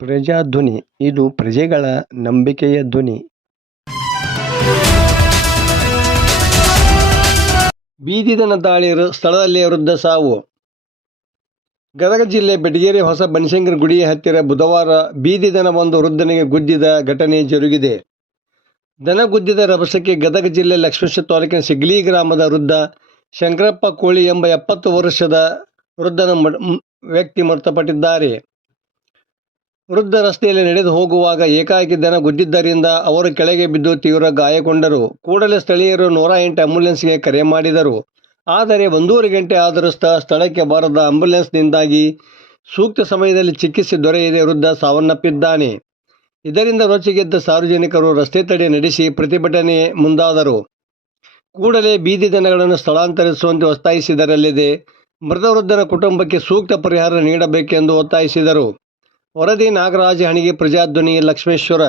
ಪ್ರಜಾಧ್ವನಿ ಇದು ಪ್ರಜೆಗಳ ನಂಬಿಕೆಯ ಧ್ವನಿ. ಬೀದಿದನ ದಾಳಿ ಸ್ಥಳದಲ್ಲೇ ವೃದ್ಧ ಸಾವು. ಗದಗ ಜಿಲ್ಲೆ ಬೆಟಗೇರಿ ಹೊಸ ಬನಶಂಕರಿ ಗುಡಿಯ ಹತ್ತಿರ ಬುಧವಾರ ಬೀದಿದನವೊಂದು ವೃದ್ಧನಿಗೆ ಗುದ್ದಿದ ಘಟನೆ ಜರುಗಿದೆ. ದನ ಗುದ್ದಿದ ರಭಸಕ್ಕೆ ಗದಗ ಜಿಲ್ಲೆ ಲಕ್ಷ್ಮೇಶ್ವರ ತಾಲೂಕಿನ ಸಿಗ್ಲಿ ಗ್ರಾಮದ ವೃದ್ಧ ಶಂಕರಪ್ಪ ಕೋಳಿ ಎಂಬ 70 ವರ್ಷದ ವೃದ್ಧನ ವ್ಯಕ್ತಿ ಮೃತಪಟ್ಟಿದ್ದಾರೆ. ವೃದ್ಧ ರಸ್ತೆಯಲ್ಲಿ ನಡೆದು ಹೋಗುವಾಗ ಏಕಾಏಕಿ ದನ ಗುದ್ದಿದ್ದರಿಂದ ಅವರು ಕೆಳಗೆ ಬಿದ್ದು ತೀವ್ರ ಗಾಯಗೊಂಡರು. ಕೂಡಲೇ ಸ್ಥಳೀಯರು 108 ಆಂಬ್ಯುಲೆನ್ಸ್ಗೆ ಕರೆ ಮಾಡಿದರು. ಆದರೆ 1.5 ಗಂಟೆ ಆದರೂ ಸ್ಥಳಕ್ಕೆ ಬಾರದ ಆಂಬ್ಯುಲೆನ್ಸ್ನಿಂದಾಗಿ ಸೂಕ್ತ ಸಮಯದಲ್ಲಿ ಚಿಕಿತ್ಸೆ ದೊರೆಯದೆ ವೃದ್ಧ ಸಾವನ್ನಪ್ಪಿದ್ದಾನೆ. ಇದರಿಂದ ರೊಚ್ಚಿಗೆದ್ದ ಸಾರ್ವಜನಿಕರು ರಸ್ತೆ ತಡೆ ನಡೆಸಿ ಪ್ರತಿಭಟನೆ ಮುಂದಾದರು. ಕೂಡಲೇ ಬೀದಿ ದನಗಳನ್ನು ಸ್ಥಳಾಂತರಿಸುವಂತೆ ಒತ್ತಾಯಿಸಿದರಲ್ಲದೆ ಮೃತ ವೃದ್ಧನ ಕುಟುಂಬಕ್ಕೆ ಸೂಕ್ತ ಪರಿಹಾರ ನೀಡಬೇಕೆಂದು ಒತ್ತಾಯಿಸಿದರು. ವರದಿ ನಾಗರಾಜ ಹಣಿಗೆ, ಪ್ರಜಾಧ್ವನಿ, ಲಕ್ಷ್ಮೇಶ್ವರ.